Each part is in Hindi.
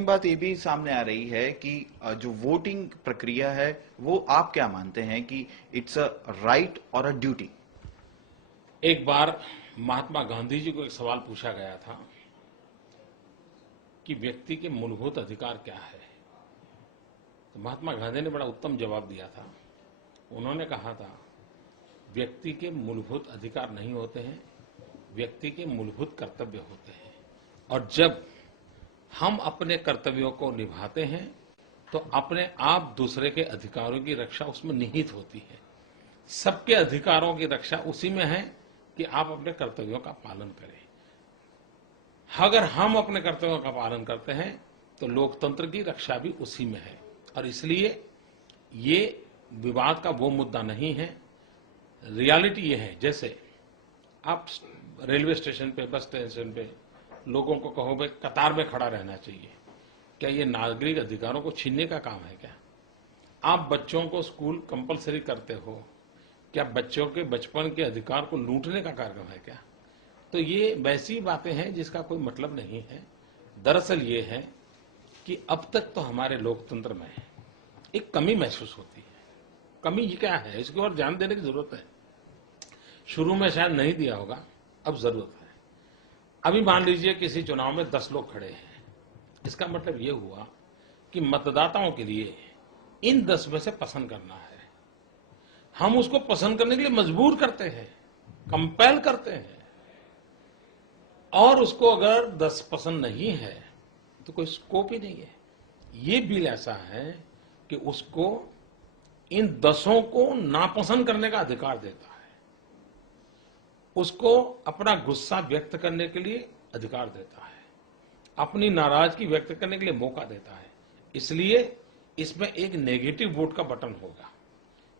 बात ये भी सामने आ रही है कि जो वोटिंग प्रक्रिया है वो आप क्या मानते हैं कि इट्स अ राइट और अ ड्यूटी? एक बार महात्मा गांधी जी को एक सवाल पूछा गया था कि व्यक्ति के मूलभूत अधिकार क्या है। तो महात्मा गांधी ने बड़ा उत्तम जवाब दिया था। उन्होंने कहा था, व्यक्ति के मूलभूत अधिकार नहीं होते हैं, व्यक्ति के मूलभूत कर्तव्य होते हैं। और जब हम अपने कर्तव्यों को निभाते हैं तो अपने आप दूसरे के अधिकारों की रक्षा उसमें निहित होती है। सबके अधिकारों की रक्षा उसी में है कि आप अपने कर्तव्यों का पालन करें। अगर हम अपने कर्तव्यों का पालन करते हैं तो लोकतंत्र की रक्षा भी उसी में है। और इसलिए ये विवाद का वो मुद्दा नहीं है। रियलिटी ये है, जैसे आप रेलवे स्टेशन पे, बस स्टेशन पे लोगों को कहो भाई कतार में खड़ा रहना चाहिए, क्या ये नागरिक अधिकारों को छीनने का काम है क्या? आप बच्चों को स्कूल कंपलसरी करते हो, क्या बच्चों के बचपन के अधिकार को लूटने का कार्यक्रम है क्या? तो ये वैसी बातें हैं जिसका कोई मतलब नहीं है। दरअसल ये है कि अब तक तो हमारे लोकतंत्र में एक कमी महसूस होती है। कमी क्या है, इसकी ओर ध्यान देने की जरूरत है। शुरू में शायद नहीं दिया होगा, अब जरूरत है। अभी मान लीजिए किसी चुनाव में 10 लोग खड़े हैं, इसका मतलब ये हुआ कि मतदाताओं के लिए इन 10 में से पसंद करना है। हम उसको पसंद करने के लिए मजबूर करते हैं, कंपेल करते हैं। और उसको अगर 10 पसंद नहीं है तो कोई स्कोप ही नहीं है। ये बिल ऐसा है कि उसको इन 10 को नापसंद करने का अधिकार देता है, उसको अपना गुस्सा व्यक्त करने के लिए अधिकार देता है, अपनी नाराजगी व्यक्त करने के लिए मौका देता है। इसलिए इसमें एक नेगेटिव वोट का बटन होगा।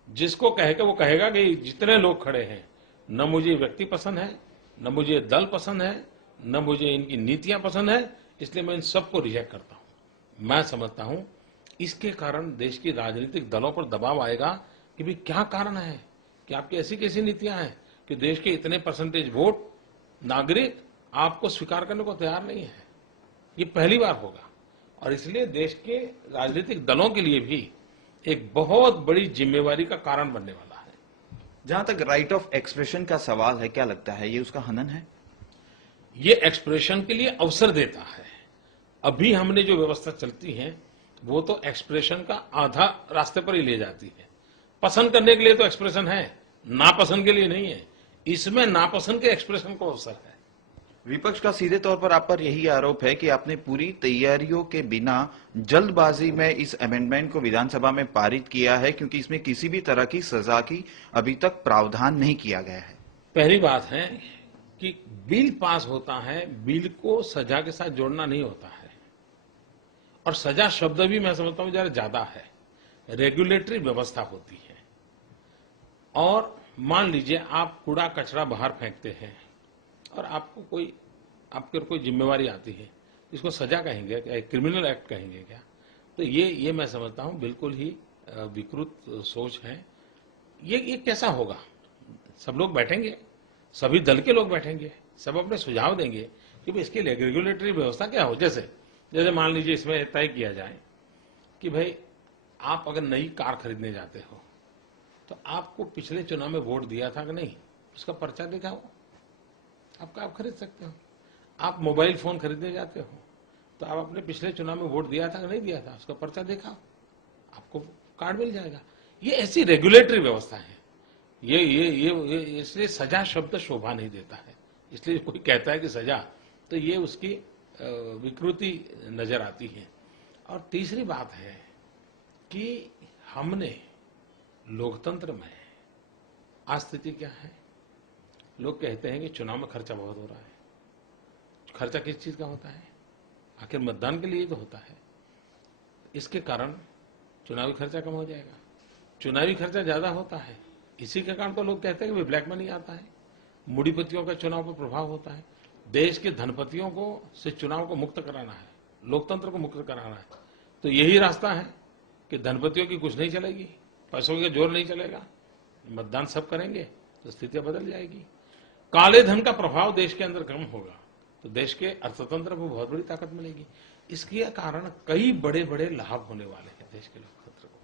जिसको कहेगा वो कहेगा कि जितने लोग खड़े हैं, न मुझे व्यक्ति पसंद है, न मुझे दल पसंद है, न मुझे इनकी नीतियां पसंद है, इसलिए मैं इन सबको रिजेक्ट करता हूं। मैं समझता हूं इसके कारण देश की राजनीतिक दलों पर दबाव आएगा कि भाई क्या कारण है कि आपकी ऐसी कैसी नीतियां हैं कि देश के इतने परसेंटेज वोट नागरिक आपको स्वीकार करने को तैयार नहीं है। ये पहली बार होगा और इसलिए देश के राजनीतिक दलों के लिए भी एक बहुत बड़ी जिम्मेवारी का कारण बनने वाला है। जहां तक राइट ऑफ एक्सप्रेशन का सवाल है, क्या लगता है ये उसका हनन है? ये एक्सप्रेशन के लिए अवसर देता है। अभी हमने जो व्यवस्था चलती है वो तो एक्सप्रेशन का आधा रास्ते पर ही ले जाती है। पसंद करने के लिए तो एक्सप्रेशन है, नापसंद के लिए नहीं है। इसमें नापसंद के एक्सप्रेशन को अवसर है। विपक्ष का सीधे तौर पर आप पर यही आरोप है कि आपने पूरी तैयारियों के बिना जल्दबाजी में इस अमेंडमेंट को विधानसभा में पारित किया है, क्योंकि इसमें किसी भी तरह की सजा की अभी तक प्रावधान नहीं किया गया है। पहली बात है कि बिल पास होता है, बिल को सजा के साथ जोड़ना नहीं होता है। और सजा शब्द भी मैं समझता हूं जरा ज्यादा है। रेगुलेटरी व्यवस्था होती है। और मान लीजिए आप कूड़ा कचरा बाहर फेंकते हैं और आपको कोई आपके कोई जिम्मेवारी आती है, इसको सजा कहेंगे क्या, क्रिमिनल एक्ट कहेंगे क्या? तो ये मैं समझता हूं बिल्कुल ही विकृत सोच है। ये कैसा होगा? सब लोग बैठेंगे, सभी दल के लोग बैठेंगे, सब अपने सुझाव देंगे कि भाई इसके लिए रेगुलेटरी व्यवस्था क्या हो। जैसे जैसे मान लीजिए इसमें तय किया जाए कि भाई आप अगर नई कार खरीदने जाते हो तो आपको पिछले चुनाव में वोट दिया था कि नहीं, उसका पर्चा दिखाओ, आप खरीद सकते हो। आप मोबाइल फोन खरीदने जाते हो तो आप अपने पिछले चुनाव में वोट दिया था कि नहीं दिया था, उसका पर्चा दिखाओ, आपको कार्ड मिल जाएगा। ये ऐसी रेगुलेटरी व्यवस्था है। ये इसलिए सजा शब्द शोभा नहीं देता है। इसलिए कोई कहता है कि सजा, तो ये उसकी विकृति नजर आती है। और तीसरी बात है कि हमने लोकतंत्र में आज स्थिति क्या है, लोग कहते हैं कि चुनाव में खर्चा बहुत हो रहा है। खर्चा किस चीज का होता है? आखिर मतदान के लिए तो होता है। इसके कारण चुनावी खर्चा कम हो जाएगा। चुनावी खर्चा ज्यादा होता है, इसी के कारण तो लोग कहते हैं कि ब्लैक मनी आता है, मूढ़ीपतियों का चुनाव पर प्रभाव होता है। देश के धनपतियों को से चुनाव को मुक्त कराना है, लोकतंत्र को मुक्त कराना है। तो यही रास्ता है कि धनपतियों की कुछ नहीं चलेगी, पैसों का जोर नहीं चलेगा, मतदान सब करेंगे तो स्थितियां बदल जाएगी। काले धन का प्रभाव देश के अंदर कम होगा तो देश के अर्थतंत्र को बहुत बड़ी ताकत मिलेगी। इसके कारण कई बड़े बड़े लाभ होने वाले हैं देश के लोकतंत्र को।